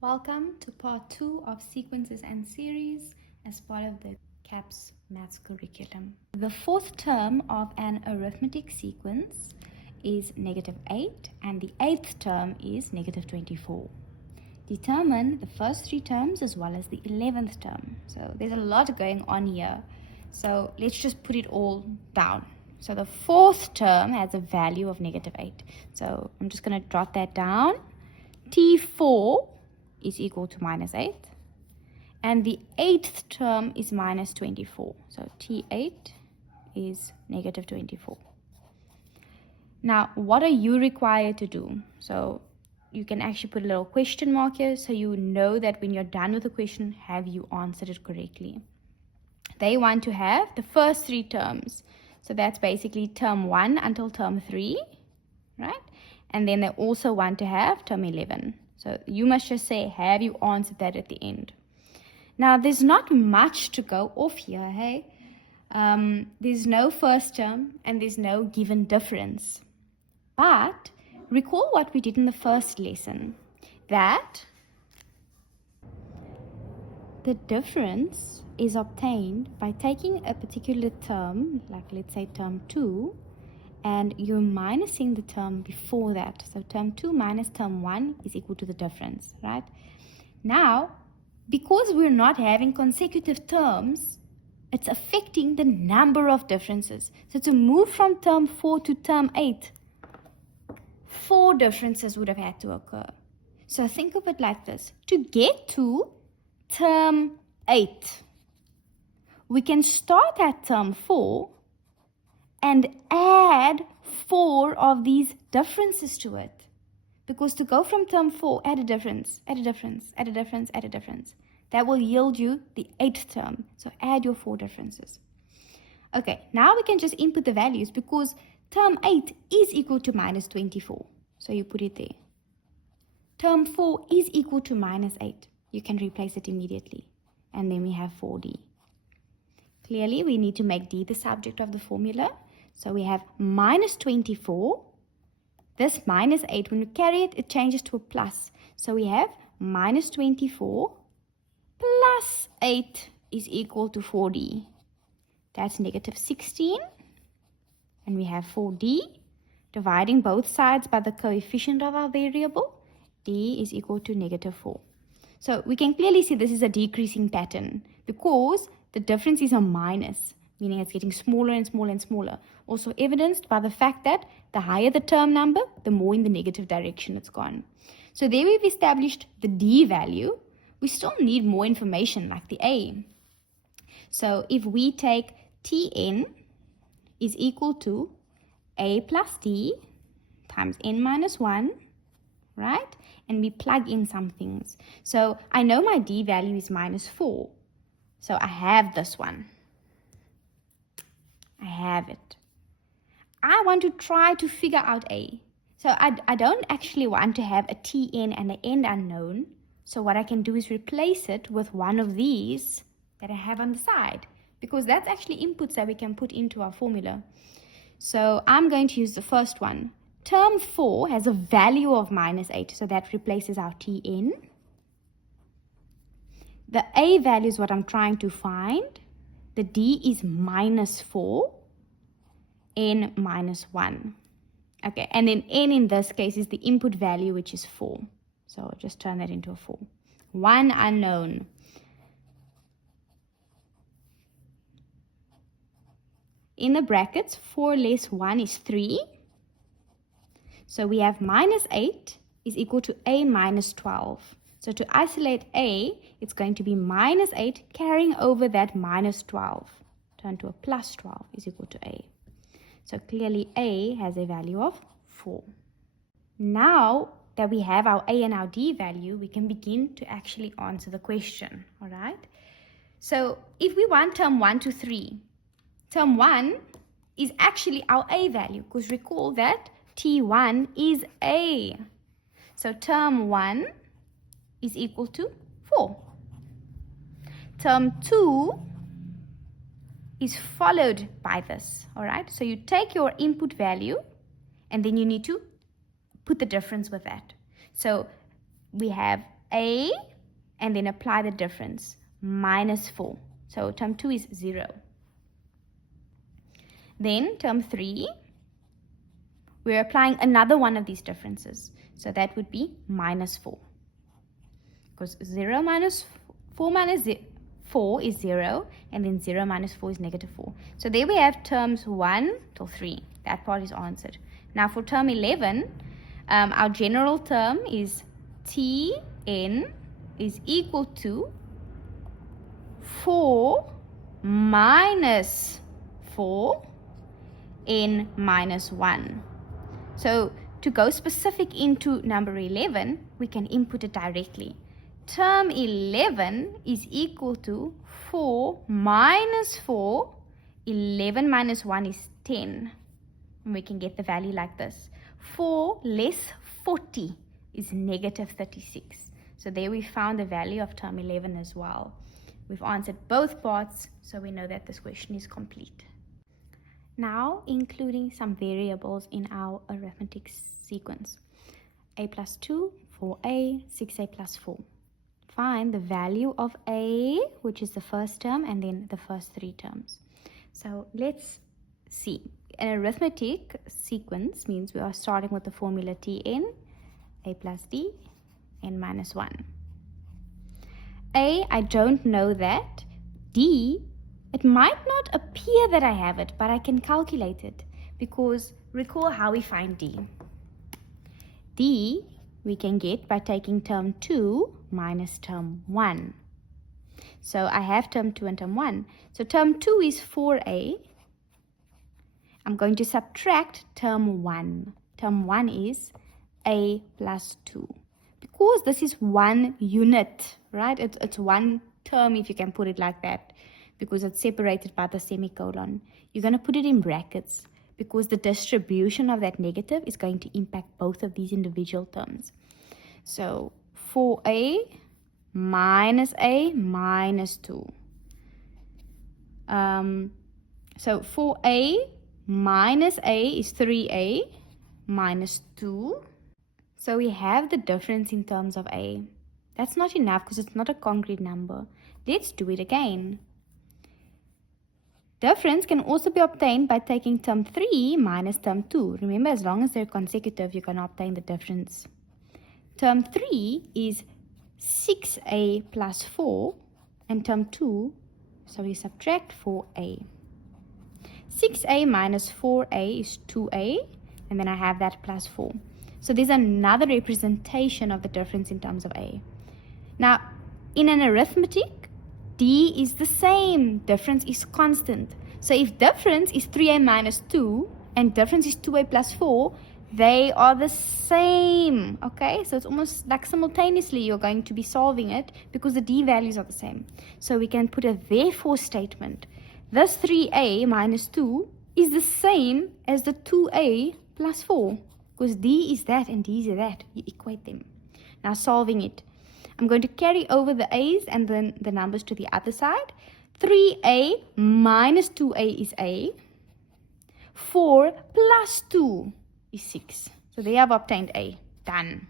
Welcome to part 2 of Sequences and Series as part of the CAPS Maths curriculum. The fourth term of an arithmetic sequence is -8 and the eighth term is -24. Determine the first three terms as well as the 11th term. So there's a lot going on here. So let's just put it all down. So the fourth term has a value of -8. So I'm just going to jot that down. T4 is equal to -8. And the eighth term is -24. So T8 is -24. Now, what are you required to do? So you can actually put a little question mark here so you know that when you're done with the question, have you answered it correctly? They want to have the first three terms. So that's basically term 1 until term 3, right? And then they also want to have term 11. So you must just say, have you answered that at the end? Now, there's not much to go off here, hey? There's no first term and there's no given difference. But recall what we did in the first lesson, that the difference is obtained by taking a particular term, like let's say term 2, and you're minusing the term before that. So term 2 minus term 1 is equal to the difference, right? Now, because we're not having consecutive terms, it's affecting the number of differences. So to move from term 4 to term 8, 4 differences would have had to occur. So think of it like this. To get to term 8, we can start at term 4 and add 4 of these differences to it. Because to go from term 4, add a difference, add a difference, add a difference, add a difference. That will yield you the 8th term. So add your 4 differences. Okay, now we can just input the values because term 8 is equal to -24. So you put it there. Term 4 is equal to -8. You can replace it immediately. And then we have 4D. Clearly, we need to make D the subject of the formula. So we have -24. This -8, when we carry it, it changes to a plus. So we have -24 plus 8 is equal to 4D. That's -16. And we have 4D. Dividing both sides by the coefficient of our variable, D is equal to -4. So we can clearly see this is a decreasing pattern because the difference is a minus, meaning it's getting smaller and smaller and smaller. Also evidenced by the fact that the higher the term number, the more in the negative direction it's gone. So there we've established the D value. We still need more information like the A. So if we take Tn is equal to A plus D times n minus 1, right? And we plug in some things. So I know my D value is -4. So I have this one. I have it. I want to try to figure out A. So I don't actually want to have a Tn and an n unknown. So what I can do is replace it with one of these that I have on the side. Because that's actually inputs that we can put into our formula. So I'm going to use the first one. Term 4 has a value of -8. So that replaces our Tn. The A value is what I'm trying to find. The D is -4, N -1. Okay, and then N in this case is the input value, which is 4. So just turn that into a 4. One unknown. In the brackets, 4 less 1 is 3. So we have -8 is equal to A minus 12. So to isolate A, it's going to be -8 carrying over that -12. Turn to a +12 is equal to A. So clearly A has a value of 4. Now that we have our A and our D value, we can begin to actually answer the question, all right? So if we want term 1 to 3, term 1 is actually our A value because recall that T1 is A. So term 1 is equal to 4. Term 2 is followed by this, all right? So you take your input value and then you need to put the difference with that. So we have a and then apply the difference, minus 4. So term 2 is 0. Then term 3, we're applying another one of these differences. So that would be minus 4. Because 0 minus 4 minus 4 is 0, and then 0 minus 4 is negative 4. So there we have terms 1 till 3. That part is answered. Now for term 11, our general term is Tn is equal to 4 minus 4 n minus 1. So to go specific into number 11, we can input it directly. Term 11 is equal to 4 minus 4. 11 minus 1 is 10. And we can get the value like this. 4 less 40 is negative 36. So there we found the value of term 11 as well. We've answered both parts, so we know that this question is complete. Now, including some variables in our arithmetic sequence. A plus 2, 4a, 6a plus 4. Find the value of a, which is the first term, and then the first 3 terms. So let's see. An arithmetic sequence means we are starting with the formula Tn, a plus d, n minus 1. A, I don't know that. D, it might not appear that I have it, but I can calculate it, because recall how we find D. D we can get by taking term 2 minus term 1. So I have term 2 and term 1. So term 2 is 4a. I'm going to subtract term 1. Term 1 is a plus 2. Because this is one unit, right? It's one term, if you can put it like that, because it's separated by the semicolon. You're going to put it in brackets, because the distribution of that negative is going to impact both of these individual terms. So 4a minus 2. So 4a minus a is 3a minus 2. So we have the difference in terms of a. That's not enough because it's not a concrete number. Let's do it again. Difference can also be obtained by taking term 3 minus term 2. Remember, as long as they're consecutive, you're going to obtain the difference. Term 3 is 6a plus 4, and term 2, so we subtract 4a. 6a minus 4a is 2a, and then I have that plus 4. So there's another representation of the difference in terms of a. Now, in an arithmetic, D is the same. Difference is constant. So if difference is 3a minus 2 and difference is 2a plus 4, they are the same. Okay, so it's almost like simultaneously you're going to be solving it because the D values are the same. So we can put a therefore statement. This 3a minus 2 is the same as the 2a plus 4 because D is that and D is that. You equate them. Now solving it. I'm going to carry over the a's and then the numbers to the other side. 3a minus 2a is a. 4 plus 2 is 6. So there I've obtained a. Done.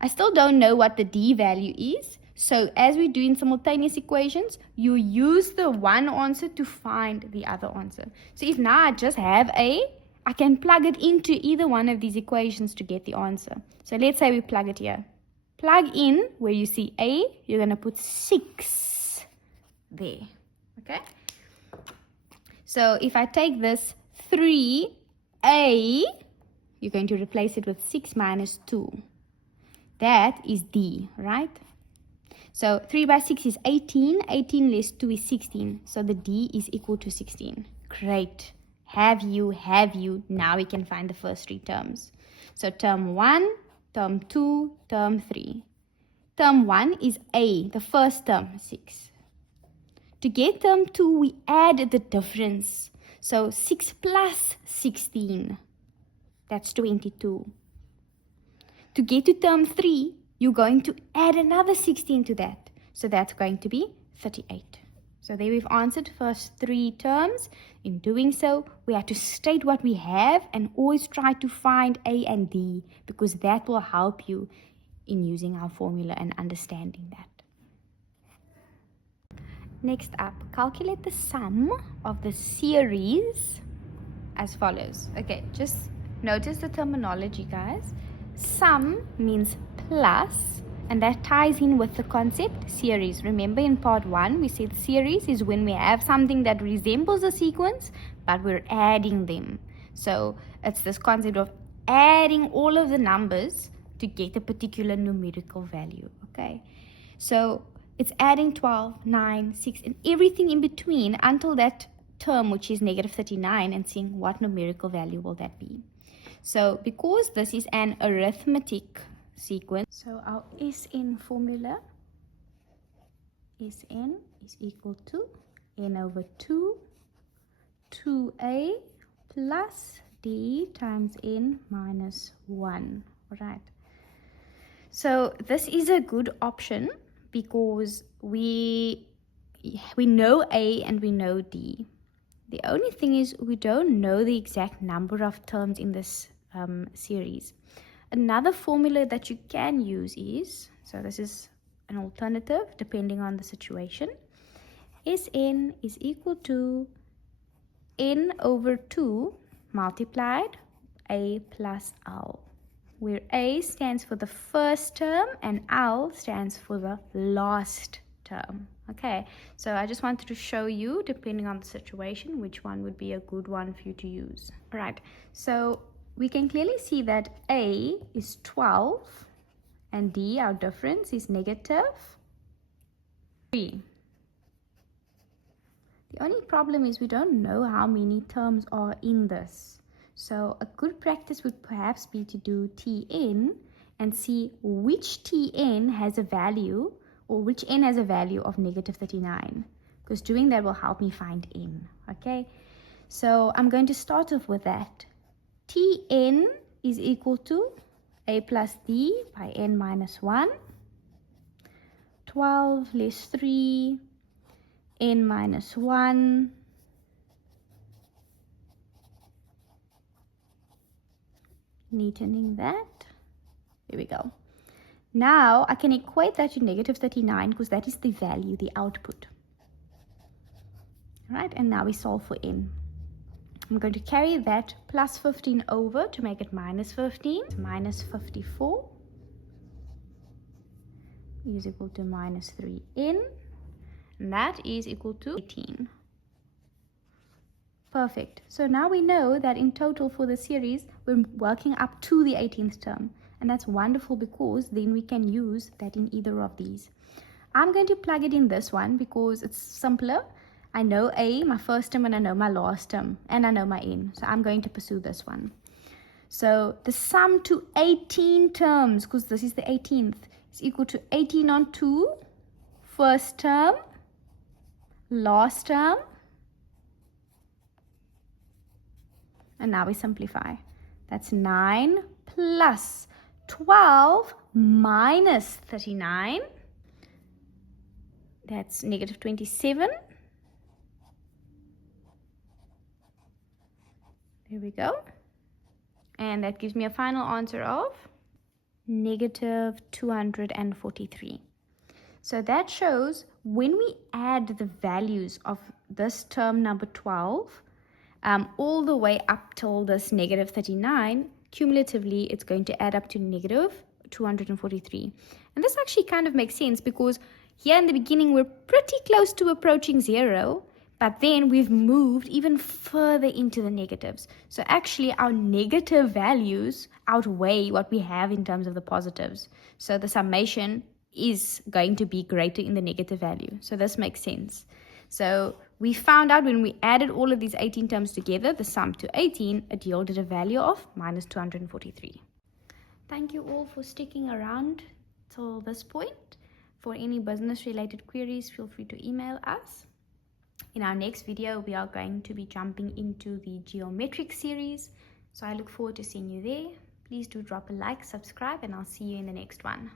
I still don't know what the D value is. So as we do in simultaneous equations, you use the one answer to find the other answer. So if now I just have a, I can plug it into either one of these equations to get the answer. So let's say we plug it here. Plug in where you see a, you're going to put 6 there. Okay? So if I take this 3a, you're going to replace it with 6 minus 2. That is D, right? So 3 by 6 is 18. 18 less 2 is 16. So the D is equal to 16. Great. Have you. Now we can find the first 3 terms. So term 1, term 2, term 3. Term 1 is A, the first term, 6. To get term 2, we add the difference. So 6 plus 16, that's 22. To get to term 3, you're going to add another 16 to that. So that's going to be 38. So there we've answered first 3 terms. In doing so, we have to state what we have and always try to find A and D because that will help you in using our formula and understanding that. Next up, calculate the sum of the series as follows. Okay, just notice the terminology, guys. Sum means plus, and that ties in with the concept series. Remember in part 1, we said series is when we have something that resembles a sequence, but we're adding them. So it's this concept of adding all of the numbers to get a particular numerical value. Okay, so it's adding 12, 9, 6, and everything in between until that term, which is negative 39, and seeing what numerical value will that be. So because this is an arithmetic sequence, so our SN formula, SN is equal to n over 2, 2a plus d times n minus 1. All right. So this is a good option because we know A and we know D. The only thing is we don't know the exact number of terms in this series. Another formula that you can use is, so this is an alternative depending on the situation, Sn is equal to n over 2 multiplied A plus L, where A stands for the first term and L stands for the last term. Okay, so I just wanted to show you, depending on the situation, which one would be a good one for you to use. All right, so we can clearly see that A is 12 and D, our difference, is negative 3. The only problem is we don't know how many terms are in this. So a good practice would perhaps be to do Tn and see which Tn has a value, or which n has a value of negative 39, because doing that will help me find n. Okay, so I'm going to start off with that. Tn is equal to a plus d by n minus 1, 12 less 3, n minus 1, neatening that. There we go. Now I can equate that to negative 39 because that is the value, the output. All right, and now we solve for n. I'm going to carry that plus 15 over to make it minus 15. Minus 54 is equal to minus 3n, and that is equal to 18. Perfect. So now we know that in total for the series, we're working up to the 18th term. And that's wonderful because then we can use that in either of these. I'm going to plug it in this one because it's simpler. I know A, my first term, and I know my last term, and I know my n. So I'm going to pursue this one. So the sum to 18 terms, because this is the 18th, is equal to 18 on 2, first term, last term, and now we simplify. That's 9 plus 12 minus 39. That's negative 27. There we go. And that gives me a final answer of negative 243. So that shows when we add the values of this term number 12 all the way up till this negative 39, cumulatively it's going to add up to negative 243. And this actually kind of makes sense because here in the beginning we're pretty close to approaching 0, but then we've moved even further into the negatives. So actually our negative values outweigh what we have in terms of the positives. So the summation is going to be greater in the negative value. So this makes sense. So we found out when we added all of these 18 terms together, the sum to 18, it yielded a value of minus 243. Thank you all for sticking around till this point. For any business-related queries, feel free to email us. In our next video, we are going to be jumping into the geometric series. So I look forward to seeing you there. Please do drop a like, subscribe, and I'll see you in the next one.